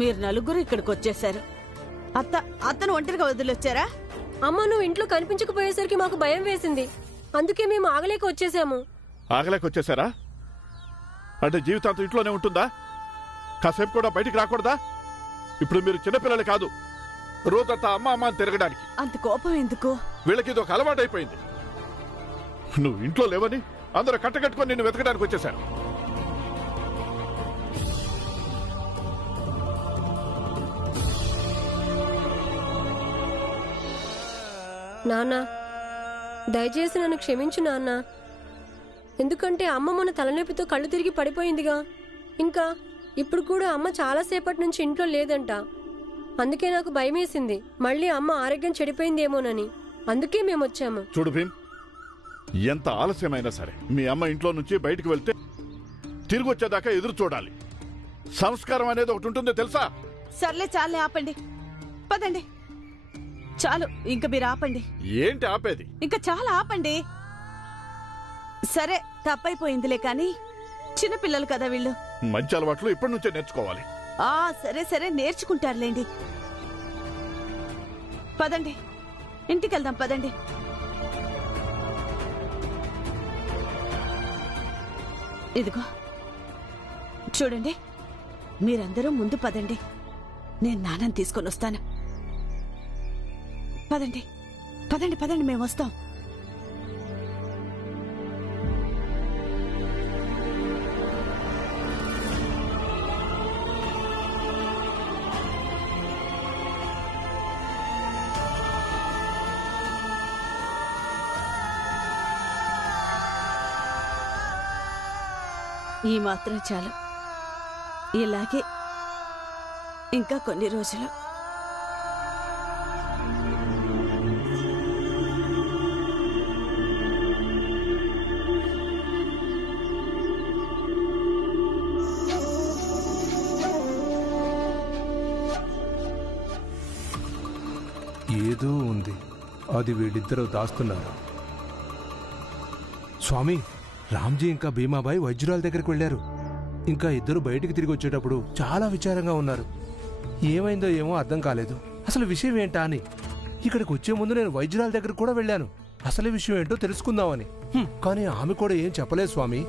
మీరు నలుగురు ఇక్కడికి వచ్చేసారు. అతను ఒంటరిగా వదిలొచ్చారా? అమ్మ, నువ్వు ఇంట్లో కనిపించకపోయేసరికి మాకు భయం వేసింది. అందుకే మేము ఆగలేక వచ్చేసాము. ఆగలేక వచ్చేసారా? అంటే జీవితాంతం ఇంట్లోనే ఉంటుందా? కాసేపు కూడా బయటికి రాకూడదా? ఇప్పుడు మీరు చిన్నపిల్లలు కాదు, రోజంతా అమ్మ అమ్మ అని తిరగడానికి. అంత కోపం ఎందుకు? వీళ్ళకి ఇది ఒక అలవాటు అయిపోయింది. నువ్వు ఇంట్లో లేవని అందరూ కట్టకట్టుకొని నిన్ను వెతకడానికి వచ్చేశారు. నాన్న, దయచేసి నన్ను క్షమించు నాన్న. ఎందుకంటే అమ్మ మన తలనొప్పితో కళ్ళు తిరిగి పడిపోయిందిగా. ఇంకా ఇప్పుడు కూడా అమ్మ చాలాసేపటి నుంచి ఇంట్లో లేదంట. అందుకే నాకు భయమేసింది, మళ్ళీ అమ్మ ఆరోగ్యం చెడిపోయిందేమోనని. అందుకే మేము వచ్చాము. చూడు భీమ్, ఎంత ఆలస్యమైనా సరే మీ అమ్మ ఇంట్లో నుంచి బయటికి వెళ్తే తిరిగి వచ్చేదాకా ఎదురు చూడాలి. సంస్కారం అనేది ఒకటి ఉంటుంది తెలుసా? సర్లే, చాలే, ఆపండి. పదండి. చాలు, ఇంక మీరు ఆపండి. ఏంటి ఆపేది? ఇంకా చాలా ఆపండి. సరే, తప్పైపోయిందిలే, కానీ చిన్నపిల్లలు కదా వీళ్ళు. మంచి అలవాట్లు ఇప్పటి నుంచే నేర్చుకోవాలి. సరే సరే, నేర్చుకుంటారులేండి. పదండి, ఇంటికెళ్దాం. పదండి. ఇదిగో చూడండి, మీరందరూ ముందు పదండి. నేను నాన్నని తీసుకొని వస్తాను. పదండి పదండి పదండి, మేము వస్తాం. ఈ మాత్రం చాలు. ఇలాగే ఇంకా కొన్ని రోజులు. ఏదో ఉంది, అది వీళ్ళిద్దరూ దాస్తున్నారు. స్వామి, రామ్జీ ఇంకా భీమాబాయి వైద్యురాల దగ్గరికి వెళ్లారు. ఇంకా ఇద్దరు బయటికి తిరిగి వచ్చేటప్పుడు చాలా విచారంగా ఉన్నారు. ఏమైందో ఏమో అర్థం కాలేదు. అసలు విషయం ఏంటా అని. ఇక్కడికి వచ్చే ముందు నేను వైద్యురాల దగ్గరకు కూడా వెళ్ళాను, అసలు విషయం ఏంటో తెలుసుకుందామని. కానీ ఆమె కూడా ఏం చెప్పలేదు స్వామి.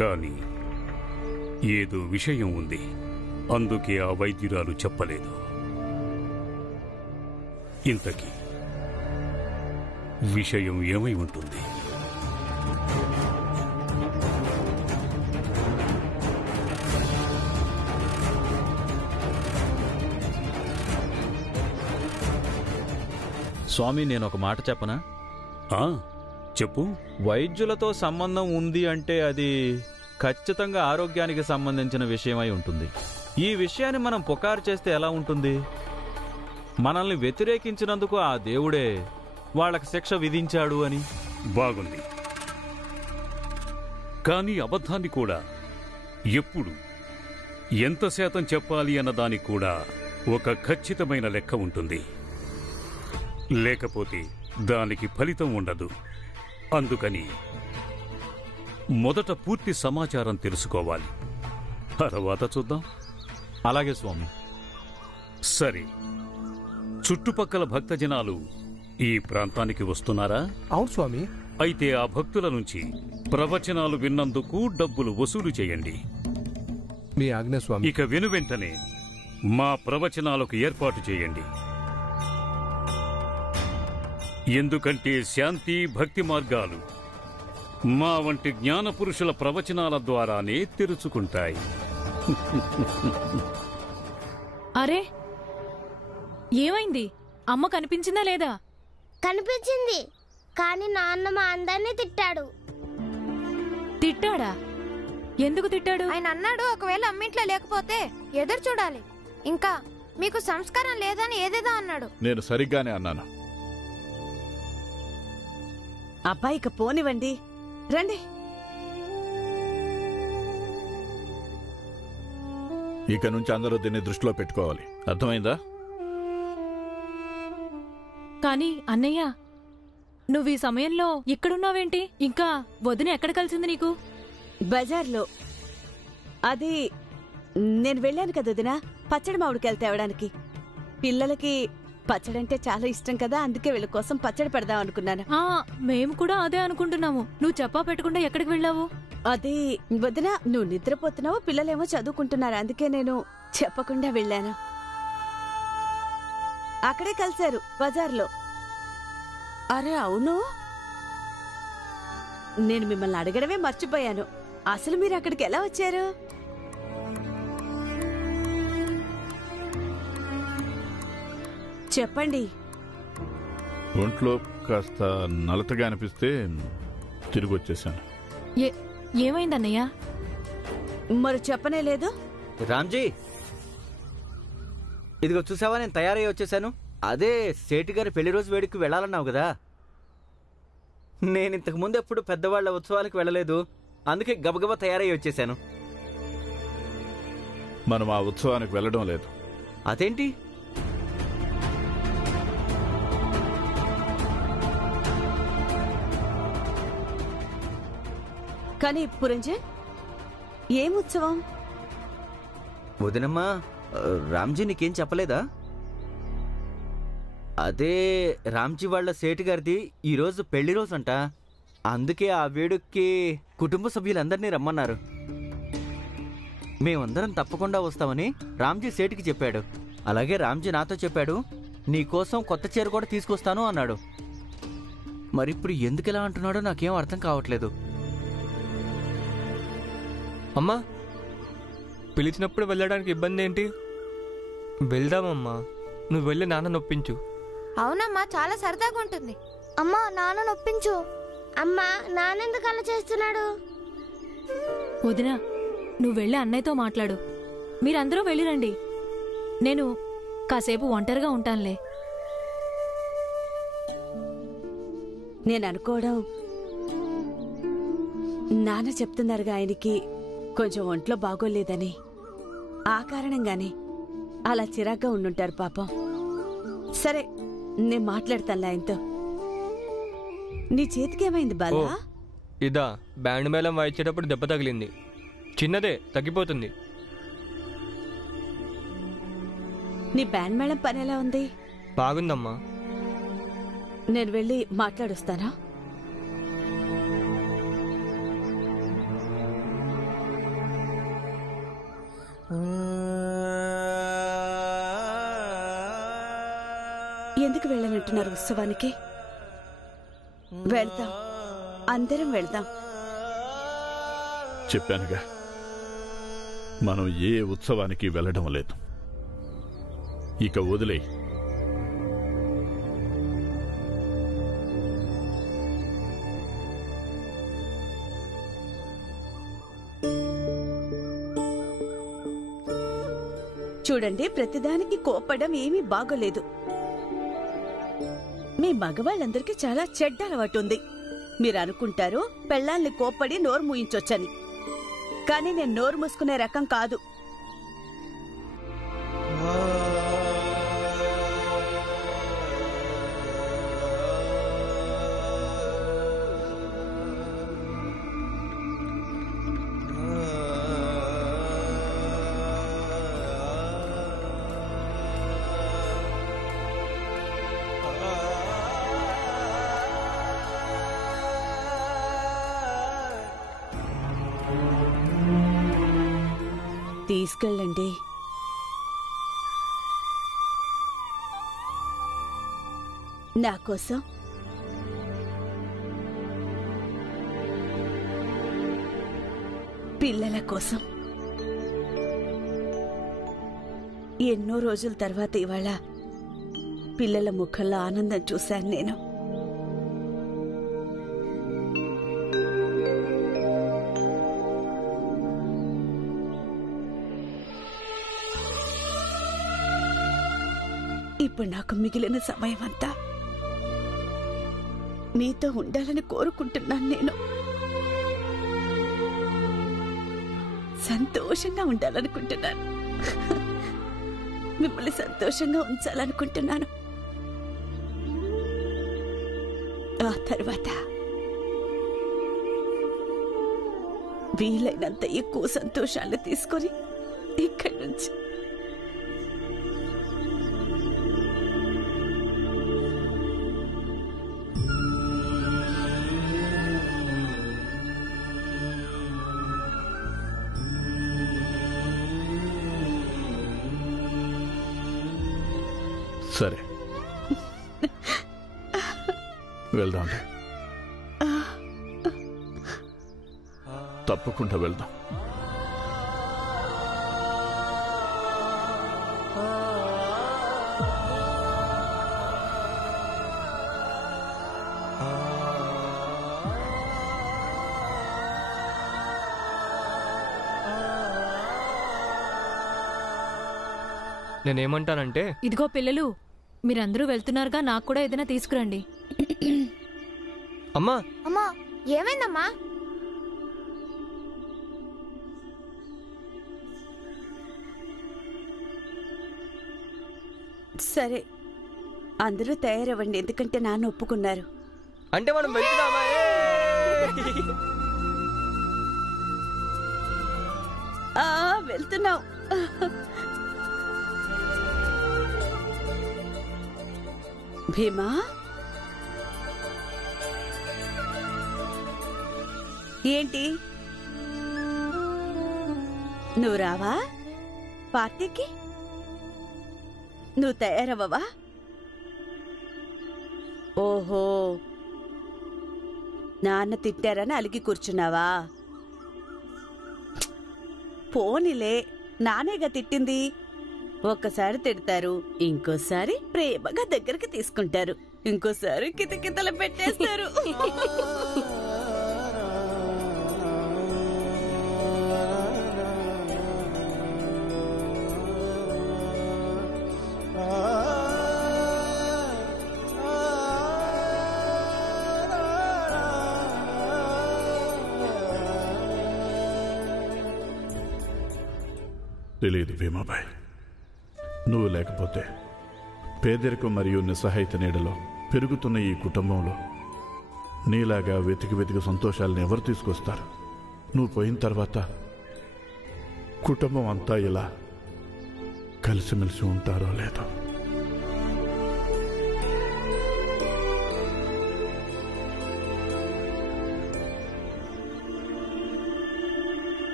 కానీ ఏదో విషయం ఉంది, అందుకే ఆ వైద్యురాలు చెప్పలేదు. ఇంతకీ విషయం ఏమై ఉంటుంది? స్వామి, నేనొక మాట చెప్పనా? చెప్పు. వైద్యులతో సంబంధం ఉంది అంటే అది ఖచ్చితంగా ఆరోగ్యానికి సంబంధించిన విషయమై ఉంటుంది. ఈ విషయాన్ని మనం పుకారు చేస్తే ఎలా ఉంటుంది? మనల్ని వ్యతిరేకించినందుకు ఆ దేవుడే వాళ్ళకి శిక్ష విధించాడు అని. బాగుంది, కానీ అబద్ధాన్ని కూడా ఎప్పుడు ఎంత శాతం చెప్పాలి అన్నదానికి కూడా ఒక ఖచ్చితమైన లెక్క ఉంటుంది. లేకపోతే దానికి ఫలితం ఉండదు. అందుకని మొదట పూర్తి సమాచారం తెలుసుకోవాలి, తర్వాత చూద్దాం. అలాగే స్వామి. సరే, చుట్టుపక్కల భక్తజనాలు ఈ ప్రాంతానికి వస్తున్నారా? అవును స్వామి. అయితే ఆ భక్తుల నుంచి ప్రవచనాలు విన్నందుకు డబ్బులు వసూలు చేయండి. మీ ఆజ్ఞ స్వామి. ఇక వెనువెంటనే మా ప్రవచనాలకు ఏర్పాటు చేయండి. ఎందుకంటే శాంతి భక్తి మార్గాలు మా వంటి జ్ఞాన పురుషుల ప్రవచనాల ద్వారానే తెరుచుకుంటాయి. అరే, ఏమైంది? అమ్మ కనిపించిందా లేదా? కనిపించింది, కానీ నాన్న మా అందరినీ తిట్టాడు. తిట్టాడా? ఎందుకు తిట్టాడు? ఆయన అన్నాడు, ఒకవేళ అమ్మింట్లో లేకపోతే ఎదురు చూడాలి, ఇంకా మీకు సంస్కారం లేదని ఏదేదో అన్నాడు. నేను సరిగ్గానే అన్నాను. అబ్బాయికి పోనివ్వండి, రండి. ఇక నుంచి అందరూ దీన్ని దృష్టిలో పెట్టుకోవాలి, అర్థమైందా? కానీ అన్నయ్య, నువ్వు ఈ సమయంలో ఇక్కడున్నావేంటి? ఇంకా వదిన ఎక్కడ కలిసింది నీకు? బజార్లో. అది నేను వెళ్ళాను కదా వదినా, పచ్చడి మామిడికాయలు తేవడానికి. పిల్లలకి పచ్చడంటే చాలా ఇష్టం కదా, అందుకే వీళ్ళ కోసం పచ్చడి పెడదాం అనుకున్నాను. మేము కూడా అదే అనుకుంటున్నాము. నువ్వు చెప్పా పెట్టకుండా ఎక్కడికి వెళ్ళావు? అది వదినా, నువ్వు నిద్రపోతున్నావు, పిల్లలేమో చదువుకుంటున్నారు, అందుకే నేను చెప్పకుండా వెళ్ళాను. అక్కడే కలిశారు బజార్లో. అరే అవును, నేను మిమ్మల్ని అడగడమే మర్చిపోయాను. అసలు మీరు అక్కడికి ఎలా వచ్చారు? చెప్పండి. ఒంట్లో కాస్త నలతగా అనిపిస్తే తిరిగి వచ్చేసాను. ఏమైంది అన్నయ్య? మరి చెప్పనే లేదు. రామ్జీ, ఇదిగో చూసావా, నేను తయారయ్యి వచ్చేసాను. అదే సేటు గారి పెళ్లి రోజు వేడుకకి వెళ్ళాలన్నావు కదా. నేను ఇంతకు ముందు ఎప్పుడు పెద్దవాళ్ల ఉత్సవాలకు వెళ్ళలేదు, అందుకే గబగబా తయారయ్యి వచ్చేసాను. మనం ఆ ఉత్సవానికి వెళ్ళడం లేదు. అదేంటి? కానీ పురంజన్, ఏం ఉత్సవం? వదినమ్మా, రామ్జీ నీకేం చెప్పలేదా? అదే రామ్జీ వాళ్ళ సేటు గారిది ఈరోజు పెళ్లి రోజంట. అందుకే ఆ వేడుక్కి కుటుంబ సభ్యులందరినీ రమ్మన్నారు. మేమందరం తప్పకుండా వస్తామని రామ్జీ సేటుకి చెప్పాడు. అలాగే రామ్జీ నాతో చెప్పాడు, నీకోసం కొత్త చీర కూడా తీసుకొస్తాను అన్నాడు. మరిప్పుడు ఎందుకు ఇలా అంటున్నాడో నాకేం అర్థం కావట్లేదు. అమ్మా, పిలిచినప్పుడు వెళ్ళడానికి ఇబ్బంది ఏంటి? వెళ్దామమ్మా, నువ్వు వెళ్ళి నాన్న నొప్పించు. అవునమ్మా, చాలా సరదాగా ఉంటుంది. అమ్మా, నాన్న నొప్పించు. అమ్మా, నాన్నెందుకు అలా చేస్తున్నాడు? వదినా, నువ్వు వెళ్ళి అన్నయ్యతో మాట్లాడు. మీరందరూ వెళ్ళిరండి, నేను కాసేపు ఒంటరిగా ఉంటానులే. నేను అనుకోవడం, నాన్న చెప్తున్నారుగా ఆయనకి కొంచెం ఒంట్లో బాగోలేదని. ఆ కారణంగానే అలా చిరాగ్గా ఉండుంటారు పాపం. సరే, నేను మాట్లాడతానులే ఆయనతో. నీ చేతికేమైంది బాలా? ఇదా, బ్యాండ్ మేళం వాయించేటప్పుడు దెబ్బ తగిలింది. చిన్నదే, తగ్గిపోతుంది. నీ బ్యాండ్ మేళం పని ఎలా ఉంది? బాగుందమ్మా. నేను వెళ్ళి మాట్లాడొస్తానా? ఎందుకు వెళ్ళనంటున్నారు ఉత్సవానికి? వెళ్దాం, అందరం వెళ్దాం. చెప్పానుగా, మనం ఏ ఉత్సవానికి వెళ్ళడం లేదు. ఇక వదిలే. చూడండి, ప్రతిదానికి కోపడం ఏమీ బాగోలేదు. మీ మగవాళ్ళందరికీ చాలా చెడ్డ అలవాటు ఉంది. మీరు అనుకుంటారు పెళ్ళాల్ని కోప్పడి నోరు మూయించొచ్చని, కానీ నేను నోరు మూసుకునే రకం కాదు. తీసుకెళ్ళండి. నా కోసం పిల్లల కోసం. ఎన్నో రోజుల తర్వాత ఇవాళ పిల్లల ముఖంలో ఆనందం చూశాను నేను. ఇప్పుడు నాకు మిగిలిన సమయం అంతా మీతో ఉండాలని కోరుకుంటున్నాను. నేను సంతోషంగా ఉండాలనుకుంటున్నాను. మిమ్మల్ని సంతోషంగా ఉంచాలనుకుంటున్నాను. ఆ తర్వాత వీలైనంత ఎక్కువ సంతోషాలు తీసుకొని ఇక్కడి నుంచి. సరే, వెళ్దాం. తప్పకుండా వెళ్దాం. నేనేమంటానంటే, ఇదిగో పిల్లలు, మీరందరూ వెళ్తున్నారుగా, నాకు కూడా ఏదైనా తీసుకురండి. అమ్మా అమ్మా, ఏమైందమ్మా? సరే, అందరూ తయారవ్వండి, ఎందుకంటే నాన్న ఒప్పుకున్నారు. అంటే మనం వెళ్తున్నామా? వెళ్తున్నాం. భీమా, ఏంటి నువ్వు రావా పార్టీకి? నువ్వు తయారవ్వవా? ఓహో, నాన్న తిట్టారని అలిగి కూర్చున్నావా? పోనీలే, నానేగా తిట్టింది. ఒక్కసారి తిడతారు, ఇంకోసారి ప్రేమగా దగ్గరికి తీసుకుంటారు, ఇంకోసారి కితకితలు పెట్టేస్తారు. తెలియదు భీమాబాయ్, నువ్వు లేకపోతే పేదరికం మరియు నిస్సహాయత నీడలో పెరుగుతున్న ఈ కుటుంబంలో నీలాగా వెతికి సంతోషాలను ఎవరు తీసుకొస్తారు? నువ్వు పోయిన తర్వాత కుటుంబం అంతా ఇలా కలిసిమెలిసి ఉంటారో లేదో.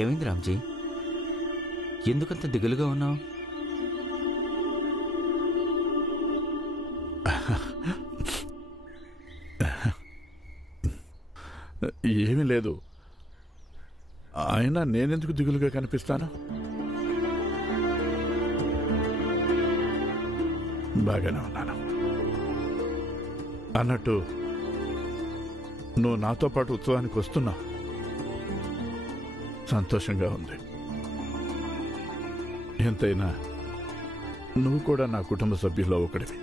ఏమైంది రామ్జీ? ఎందుకంత దిగులుగా ఉన్నావు? ఏమీ లేదు. అయినా నేనెందుకు దిగులుగా కనిపిస్తాను? బాగానే ఉన్నాను. అన్నట్టు నువ్వు నాతో పాటు ఉత్సవానికి వస్తున్నావు, సంతోషంగా ఉంది. ఎంతైనా నువ్వు కూడా నా కుటుంబ సభ్యుల్లో ఒకడివి.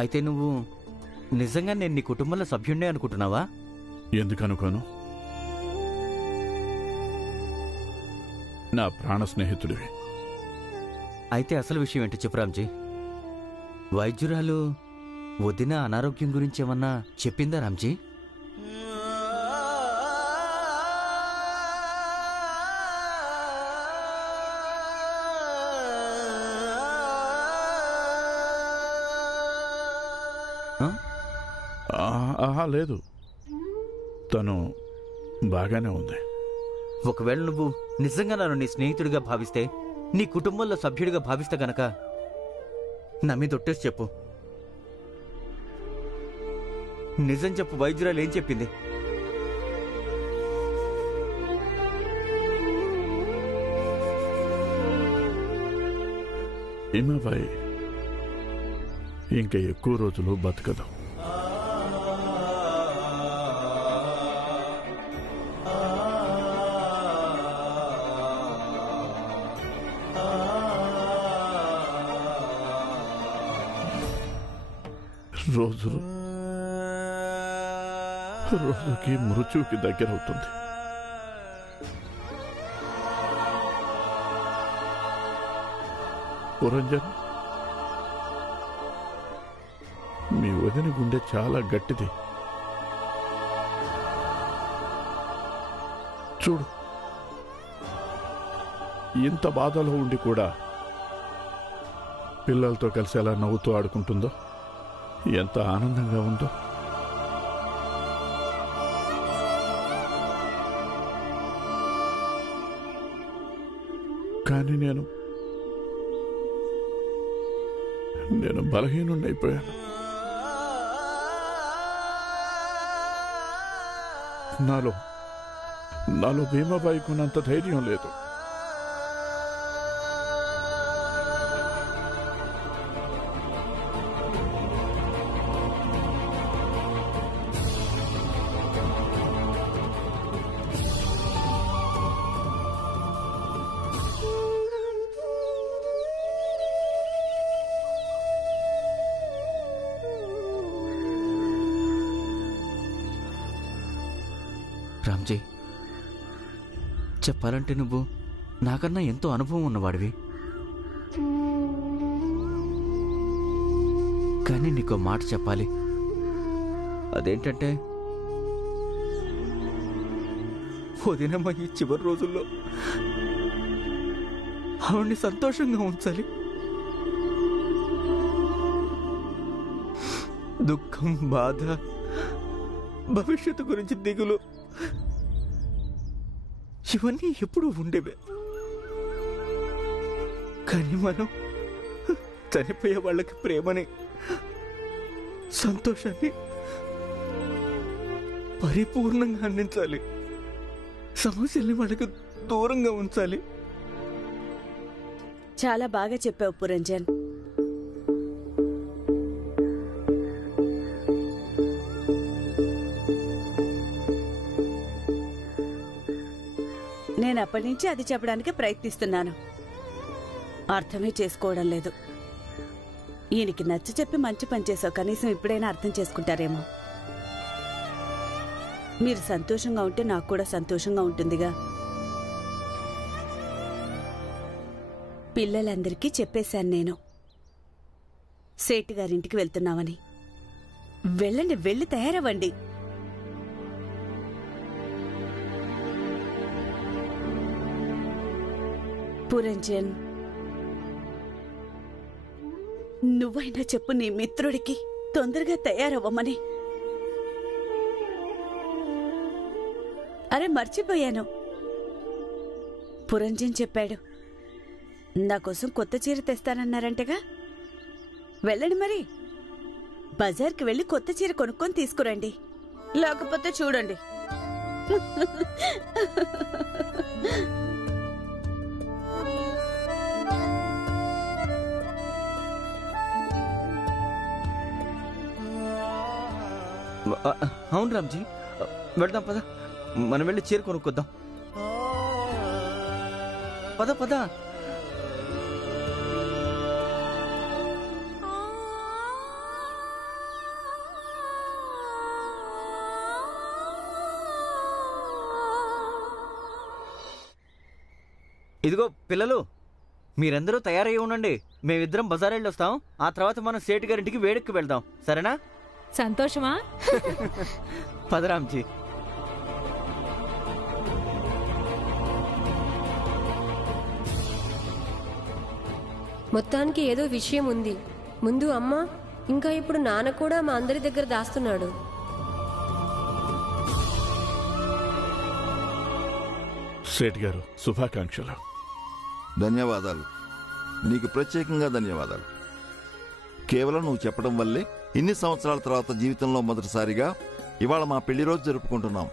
అయితే నువ్వు నిజంగా నేను నీ కుటుంబంలో సభ్యుడినే అనుకుంటున్నావా? ఎందుకు అనుకోను? నా ప్రాణ స్నేహితుడివి. అయితే అసలు విషయం ఏంటో చెప్పు రామ్జీ. వైద్యురాలు వదిన అనారోగ్యం గురించి ఏమన్నా చెప్పిందా రామ్జీ? లేదు, తను బాగానే ఉంది. ఒకవేళ నువ్వు నిజంగా నన్ను నీ స్నేహితుడిగా భావిస్తే, నీ కుటుంబంలో సభ్యుడిగా భావిస్తే గనక నా మీద ఒట్టేసి చెప్పు. నిజం చెప్పు, వైద్యురాలు ఏం చెప్పింది? భీమాబాయ్ ఇంకా ఎక్కువ రోజులు బతకదు. రోజుకి మృత్యువుకి దగ్గరవుతుంది. పురంజన్, మీ వదిన గుండె చాలా గట్టిది. చూడు, ఇంత బాధలో ఉండి కూడా పిల్లలతో కలిసి ఎలా నవ్వుతూ ఆడుకుంటుందో, ఎంత ఆనందంగా ఉందో. కానీ నేను బలహీనుడైపోయాను. నాలో భీమాబాయికి ఉన్నంత ధైర్యం లేదు. రామ్జీ, చెప్పాలంటే నువ్వు నాకన్నా ఎంతో అనుభవం ఉన్నవాడివి. కానీ నీకో మాట చెప్పాలి. అదేంటంటే, వదినమ్మ ఈ చివరి రోజుల్లో ఆవిడ్ని సంతోషంగా ఉంచాలి. దుఃఖం, బాధ, భవిష్యత్తు గురించి దిగులు ఇవన్నీ ఎప్పుడూ ఉండేవే. కానీ మనం చనిపోయే వాళ్ళకి ప్రేమని, సంతోషాన్ని పరిపూర్ణంగా అందించాలి. సమస్యల్ని వాళ్ళకి దూరంగా ఉంచాలి. చాలా బాగా చెప్పావు పురంజన్. నేను అప్పటి నుంచి అది చెప్పడానికి ప్రయత్నిస్తున్నాను. అర్థమే చేసుకోవడం లేదు. ఈయనకి నచ్చ చెప్పి మంచి పని చేసావు. కనీసం ఇప్పుడైనా అర్థం చేసుకుంటారేమో. మీరు సంతోషంగా ఉంటే నాకు కూడా సంతోషంగా ఉంటుందిగా. పిల్లలందరికీ చెప్పేశాను నేను సేటు గారింటికి వెళ్తున్నామని. వెళ్ళండి, వెళ్ళి తయారవ్వండి. పురంజన్, నువ్వైనా చెప్పు నీ మిత్రుడికి తొందరగా తయారవ్వమని. అరే మర్చిపోయాను, పురంజన్ చెప్పాడు నా కోసం కొత్త చీర తెస్తానన్నారంటగా. వెళ్ళండి మరి, బజార్కి వెళ్ళి కొత్త చీర కొనుక్కొని తీసుకురండి. లేకపోతే చూడండి. అవును రామ్జీ, వెళ్దాం పద. మనం వెళ్ళి చీర కొనుక్కొద్దాం. పద పద. ఇదిగో పిల్లలు, మీరందరూ తయారయ్యి ఉండండి. మేమిద్దరం బజార్ వెళ్ళి వస్తాం. ఆ తర్వాత మనం సేటు గారింటికి వేడుక్కి వెళ్దాం, సరేనా? సంతోషమా? పదరాంజీ. మొత్తానికి ఏదో విషయం ఉంది. ముందు అమ్మ, ఇంకా ఇప్పుడు నాన్న కూడా మా అందరి దగ్గర దాస్తున్నాడు. సేట్ గారు, శుభాకాంక్షలు. ధన్యవాదాలు. నీకు ప్రత్యేకంగా ధన్యవాదాలు. కేవలం నువ్వు చెప్పడం వల్లే ఇన్ని సంవత్సరాల తర్వాత జీవితంలో మొదటిసారిగా ఇవాళ మా పెళ్లి రోజు జరుపుకుంటున్నాం.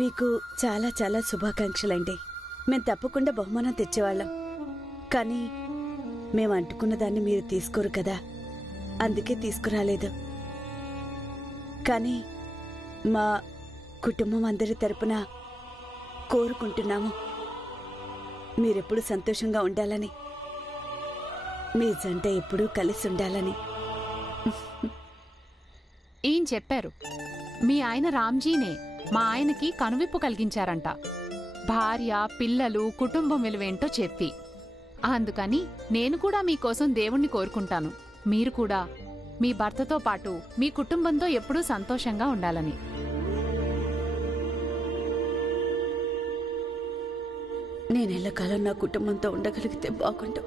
మీకు చాలా చాలా శుభాకాంక్షలండి. మేం తప్పకుండా బహుమానం తెచ్చేవాళ్ళం. కానీ మేము అంటుకున్న దాన్ని మీరు తీసుకోరు కదా, అందుకే తీసుకురాలేదు. కానీ మా కుటుంబం అందరి తరపున కోరుకుంటున్నాము మీరెప్పుడు సంతోషంగా ఉండాలని, మీ జంట ఎప్పుడూ కలిసి ఉండాలని. ఏం చెప్పారు? మీ ఆయన రామ్జీనే మా ఆయనకి కనువిప్పు కలిగించారంట. భార్య, పిల్లలు, కుటుంబం విలువేంటో చెప్పి. అందుకని నేను కూడా మీకోసం దేవుణ్ణి కోరుకుంటాను. మీరు కూడా మీ భర్తతో పాటు మీ కుటుంబంతో ఎప్పుడూ సంతోషంగా ఉండాలని. నేను ఎల్లకాలం నా కుటుంబంతో ఉండగలిగితే బాగుండు.